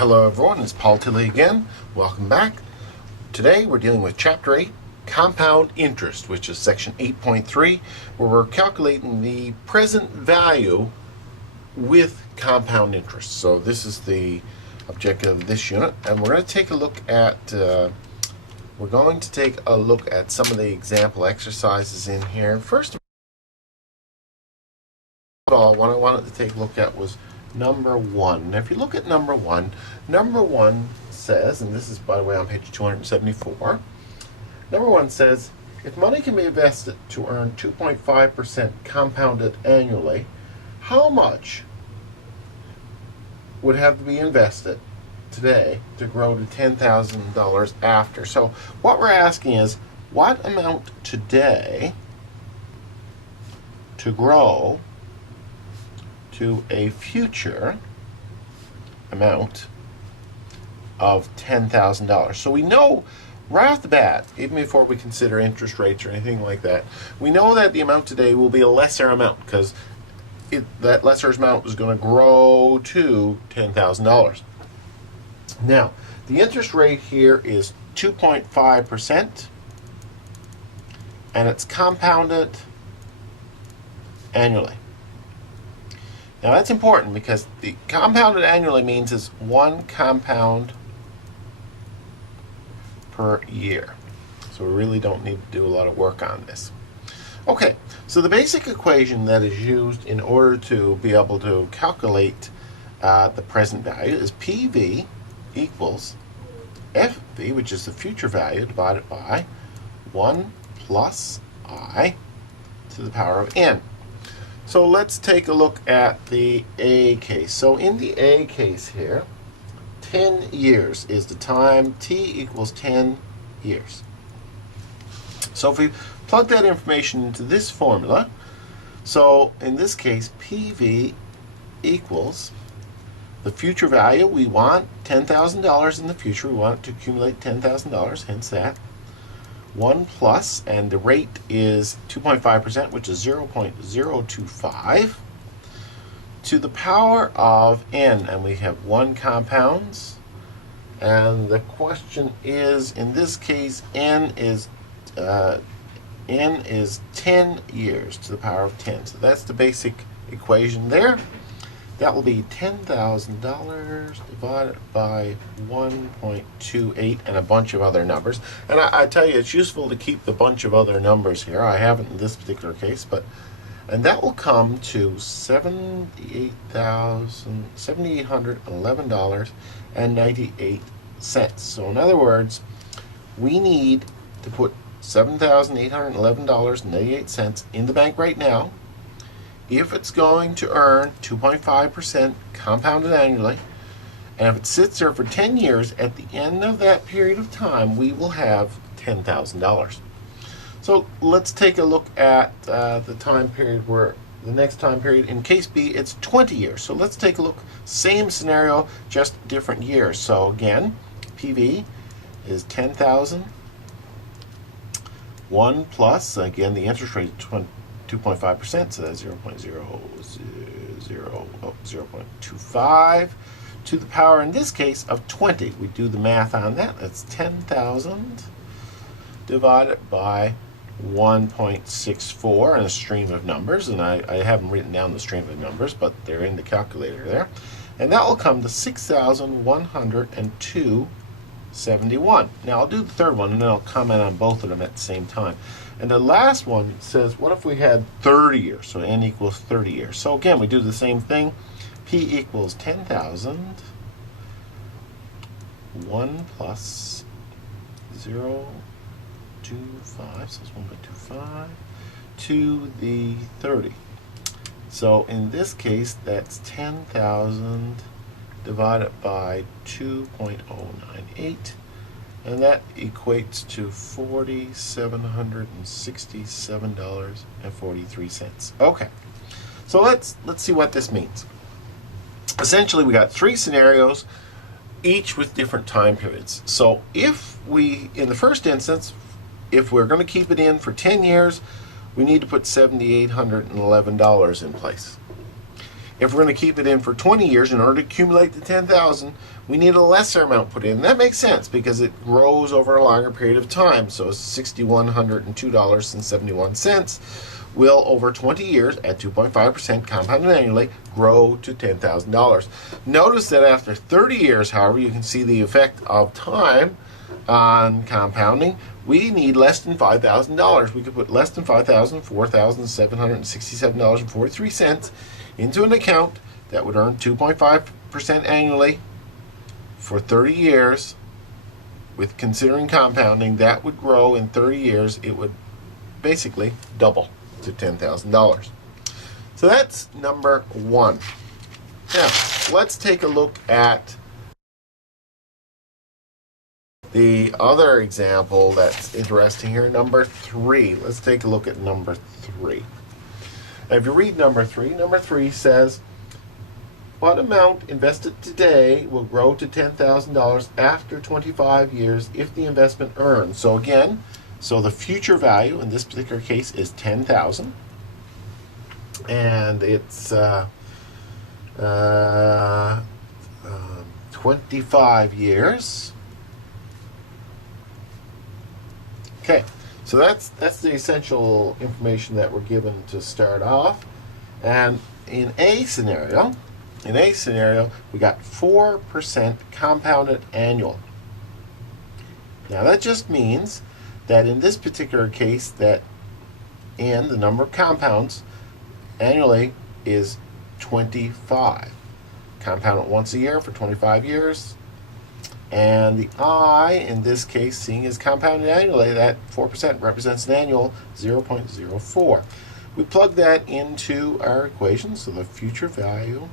Hello everyone, it's Paul Tilley again. Welcome back. Today we're dealing with Chapter 8, Compound Interest, which is Section 8.3, where we're calculating the present value with compound interest. So this is the objective of this unit, and we're going to take a look at some of the example exercises in here. First of all, what I wanted to take a look at was number 1. Now, if you look at number 1 says, and this is, by the way, on page 274, number 1 says, if money can be invested to earn 2.5% compounded annually, how much would have to be invested today to grow to $10,000 after? So what we're asking is, what amount today to grow to a future amount of $10,000. So we know right off the bat, even before we consider interest rates or anything like that, we know that the amount today will be a lesser amount because that lesser amount is going to grow to $10,000. Now, the interest rate here is 2.5%, and it's compounded annually. Now that's important because the compounded annually means it's one compound per year. So we really don't need to do a lot of work on this. Okay, so the basic equation that is used in order to be able to calculate the present value is PV equals FV, which is the future value, divided by 1 plus I to the power of n. So let's take a look at the A case. So in the A case here, 10 years is the time, t equals 10 years. So if we plug that information into this formula, so in this case, PV equals the future value. We want $10,000 in the future. We want it to accumulate $10,000, hence that. 1 plus, and the rate is 2.5%, which is 0.025, to the power of n, and we have 1 compounds, and the question is, in this case, n is 10 years to the power of 10. So that's the basic equation there. That will be $10,000 divided by 1.28 and a bunch of other numbers. And I tell you, it's useful to keep the bunch of other numbers here. I haven't in this particular case, and that will come to $7,811.98. So in other words, we need to put $7,811.98 in the bank right now if it's going to earn 2.5% compounded annually, and if it sits there for 10 years, at the end of that period of time, we will have $10,000. So let's take a look at the time period where the next time period, in case B, it's 20 years. So let's take a look, same scenario, just different years. So again, PV is 10,000, 1 plus, again, the interest rate is 2.5%, so that's 0.25 to the power, in this case, of 20. We do the math on that. That's 10,000 divided by 1.64 and a stream of numbers, and I haven't written down the stream of numbers, but they're in the calculator there. And that will come to 6,102.71. Now I'll do the third one, and then I'll comment on both of them at the same time. And the last one says, what if we had 30 years? So n equals 30 years. So again, we do the same thing. P equals 10,000, 1 plus 0.25, so it's 1.25, to the 30. So in this case, that's 10,000 divided by 2.098. And that equates to $4,767.43. Okay, so let's see what this means. Essentially, we got 3 scenarios, each with different time periods. So if we, in the first instance, if we're going to keep it in for 10 years, we need to put $7,811 in place. if we're going to keep it in for 20 years in order to accumulate the 10,000, we need a lesser amount put in. That makes sense because it grows over a longer period of time. So $6,102.71 will, over 20 years at 2.5% compounded annually, grow to $10,000. Notice that after 30 years, however, you can see the effect of time on compounding. We need less than $5,000. We could put less than $5,000, $4,767.43 into an account that would earn 2.5% annually for 30 years. With considering compounding, that would grow in 30 years. It would basically double to $10,000. So that's number one. Now, let's take a look at the other example that's interesting here, number 3. Let's take a look at number 3. Now, if you read number 3 says, what amount invested today will grow to $10,000 after 25 years if the investment earns? So again, the future value in this particular case is $10,000, and it's 25 years. Okay, so that's the essential information that we're given to start off. And in a scenario, we got 4% compounded annual. Now that just means that in this particular case, that n, the number of compounds annually, is 25. Compound it once a year for 25 years. And the I, in this case, seeing as compounded annually, that 4% represents an annual 0.04. We plug that into our equation, so the future value,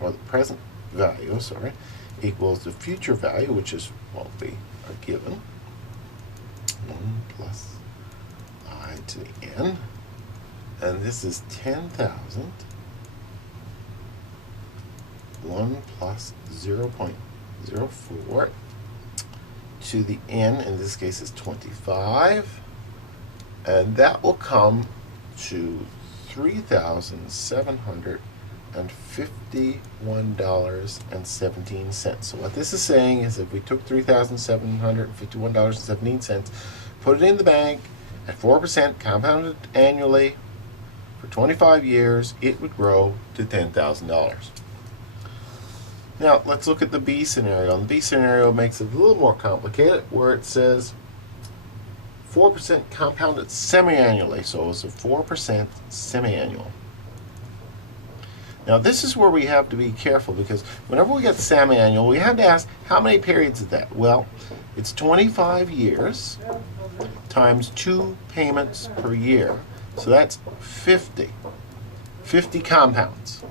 or the present value, sorry, equals the future value, which is what we are given, 1 plus I to the n, and this is 10,000, 1 plus 0.04 to the n, in this case is 25, and that will come to $3,751.17. So what this is saying is if we took $3,751.17, put it in the bank at 4% compounded annually for 25 years, it would grow to $10,000. Now let's look at the B scenario. And the B scenario makes it a little more complicated, where it says 4% compounded semi-annually. So it's a 4% semi-annual. Now this is where we have to be careful, because whenever we get semi-annual, we have to ask how many periods is that? Well, it's 25 years times 2 payments per year. So that's 50 compounds.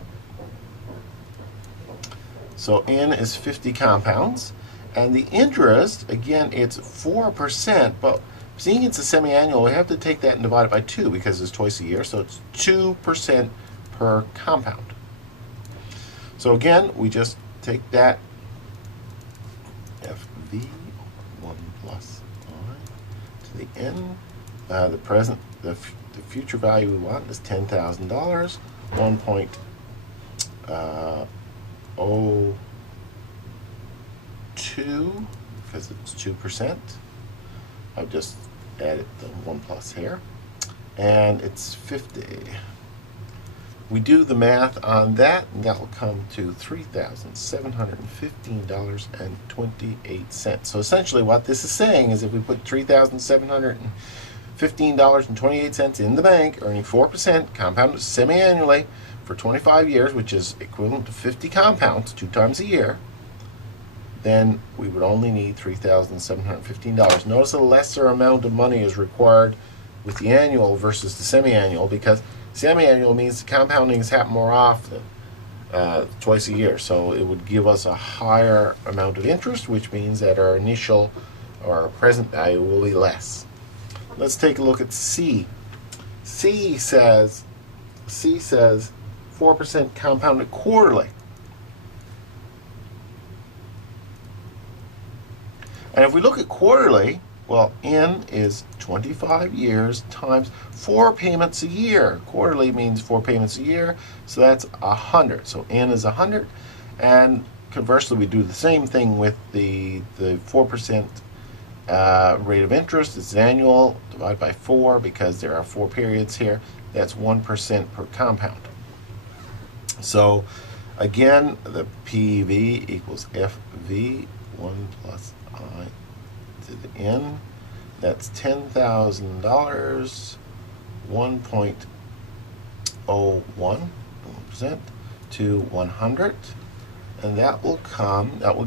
So n is 50 compounds. And the interest, again, it's 4%, but seeing it's a semi-annual, we have to take that and divide it by 2 because it's twice a year, so it's 2% per compound. So again, we just take that FV, 1 plus I to the n. The future value we want is $10,000, 1.02, because it's 2%. I've just added the 1 plus here, and it's 50. We do the math on that, and that will come to $3,715.28. So essentially what this is saying is if we put $3,715.28 in the bank, earning 4% compounded semi-annually for 25 years, which is equivalent to 50 compounds 2 times a year, then we would only need $3,715. Notice a lesser amount of money is required with the annual versus the semi-annual, because semi-annual means the compounding has happened more often, twice a year. So it would give us a higher amount of interest, which means that our initial or our present value will be less. Let's take a look at C. C says 4% compounded quarterly. And if we look at quarterly, Well, N is 25 years times 4 payments a year. Quarterly means 4 payments a year, so that's 100. So N is 100, and conversely, we do the same thing with the 4% rate of interest. It's annual, divided by 4 because there are 4 periods here. That's 1% per compound. So again, the PV equals FV, 1 plus I to the N. That's $10,000, 1.01% to 100. And that will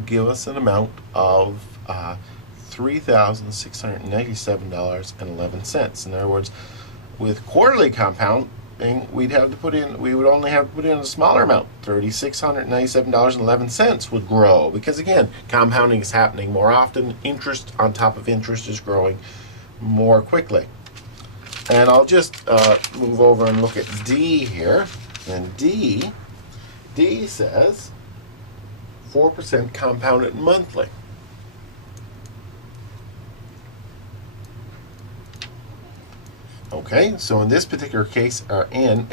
give us an amount of $3,697.11. In other words, with quarterly compounding, we would only have to put in a smaller amount. $3,697.11 would grow, because again, compounding is happening more often. Interest on top of interest is growing more quickly. And I'll just move over and look at D here. And D says 4% compounded monthly. Okay, so in this particular case, our N,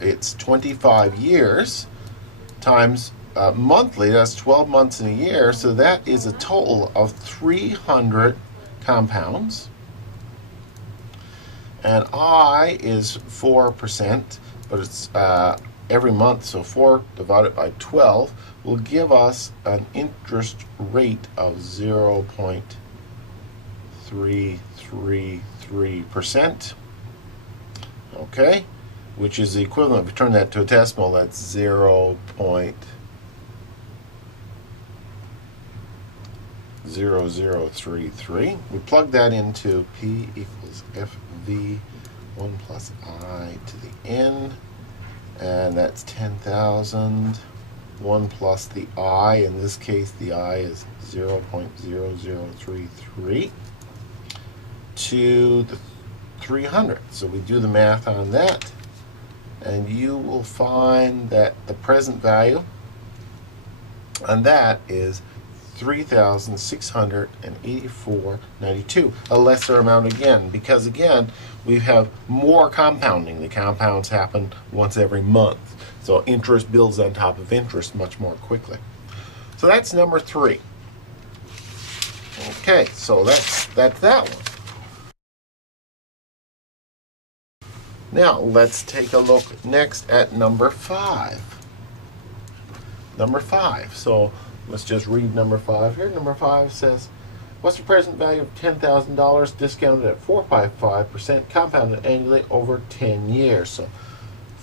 it's 25 years times monthly, that's 12 months in a year, so that is a total of 300 compounds. And I is 4%, but it's every month, so 4 divided by 12 will give us an interest rate of 0.333%. Okay, which is the equivalent, if we turn that to a decimal, that's 0.0033. We plug that into P equals FV, 1 plus I to the N, and that's 10,000. 1 plus the I, in this case the I is 0.0033 to the 300. So we do the math on that, and you will find that the present value on that is $3,684.92, a lesser amount again, because again we have more compounding. The compounds happen once every month, so interest builds on top of interest much more quickly. So that's number 3. Okay, so that's that one. Now let's take a look next at number 5. Number 5. So let's just read number 5 here. Number 5 says, what's the present value of $10,000 discounted at 4.5% compounded annually over 10 years? So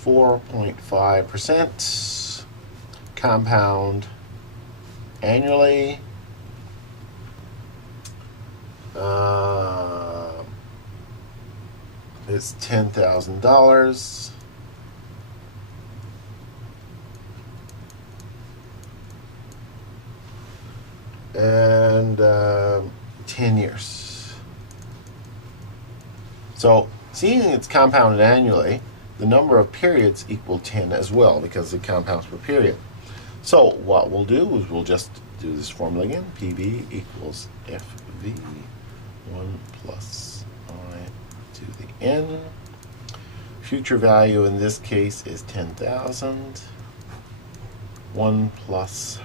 4.5% compound annually. It's $10,000. And 10 years. So, seeing it's compounded annually, the number of periods equal 10 as well, because it compounds per period. So what we'll do is we'll just do this formula again. PV equals FV, 1 plus I to the N. Future value in this case is 10,000. 1 plus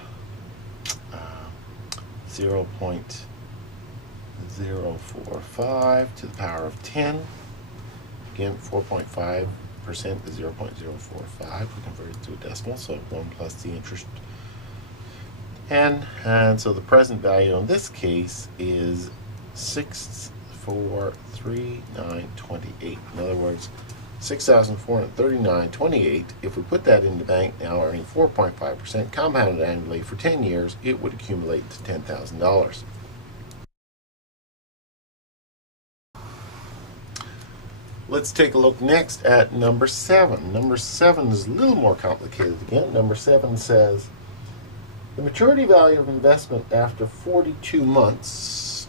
0.045 to the power of 10. Again, 4.5% is 0.045. We convert it to a decimal, so 1 plus the interest. And so the present value in this case is 6,439.28. In other words, 6,439.28. If we put that in the bank now, earning 4.5% compounded annually for 10 years, it would accumulate to $10,000. Let's take a look next at number 7. Number 7 is a little more complicated again. Number 7 says, the maturity value of investment after 42 months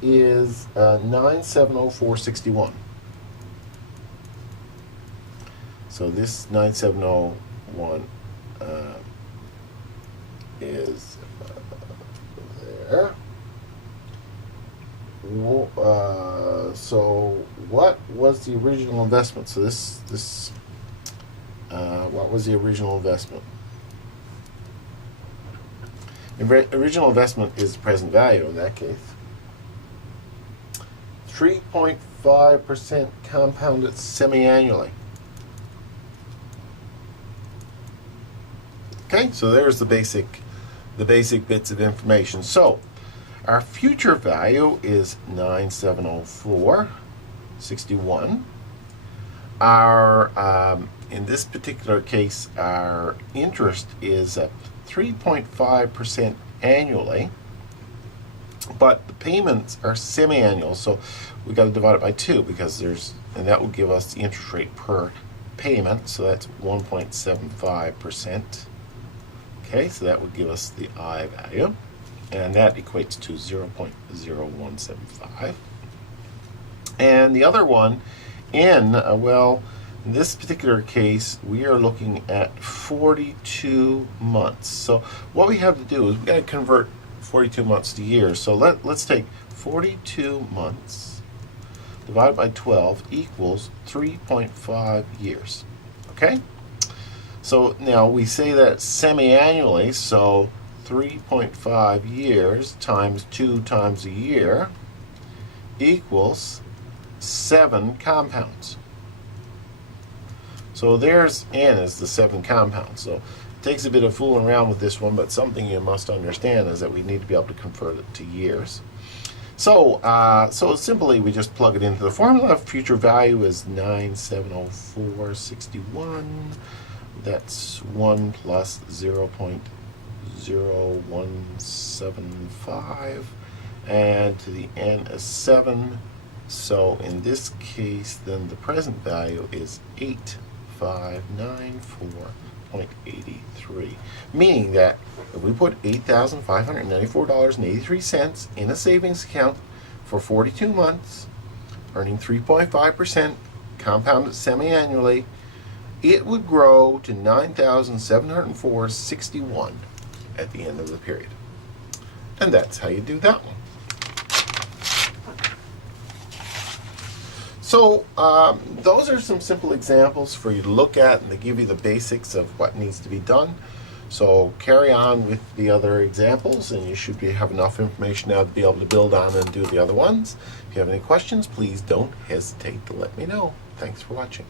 is 9,704.61. So this 9701 is there. So what was the original investment? So what was the original investment? The original investment is the present value in that case. 3.5% compounded semi-annually. Okay, so there's the basic bits of information. So our future value is 9704.61. Our in this particular case, our interest is 3.5% annually, but the payments are semi-annual, so we got to divide it by 2 because and that will give us the interest rate per payment. So that's 1.75%. Okay, so that would give us the I value, and that equates to 0.0175. And the other one, N, well, in this particular case, we are looking at 42 months. So what we have to do is we got to convert 42 months to years. So let's take 42 months divided by 12 equals 3.5 years. Okay? So now we say that semi-annually, so 3.5 years times 2 times a year equals 7 compounds. So there's N as the 7 compounds. So it takes a bit of fooling around with this one, but something you must understand is that we need to be able to convert it to years. So simply we just plug it into the formula. Future value is 9704.61. That's 1 plus 0.0175, and to the N is 7. So in this case, then the present value is 8594.83, meaning that if we put $8,594.83 in a savings account for 42 months, earning 3.5% compounded semi-annually, it would grow to $9,704.61 at the end of the period. And that's how you do that one. So those are some simple examples for you to look at, and they give you the basics of what needs to be done. So carry on with the other examples, and you should have enough information now to be able to build on and do the other ones. If you have any questions, please don't hesitate to let me know. Thanks for watching.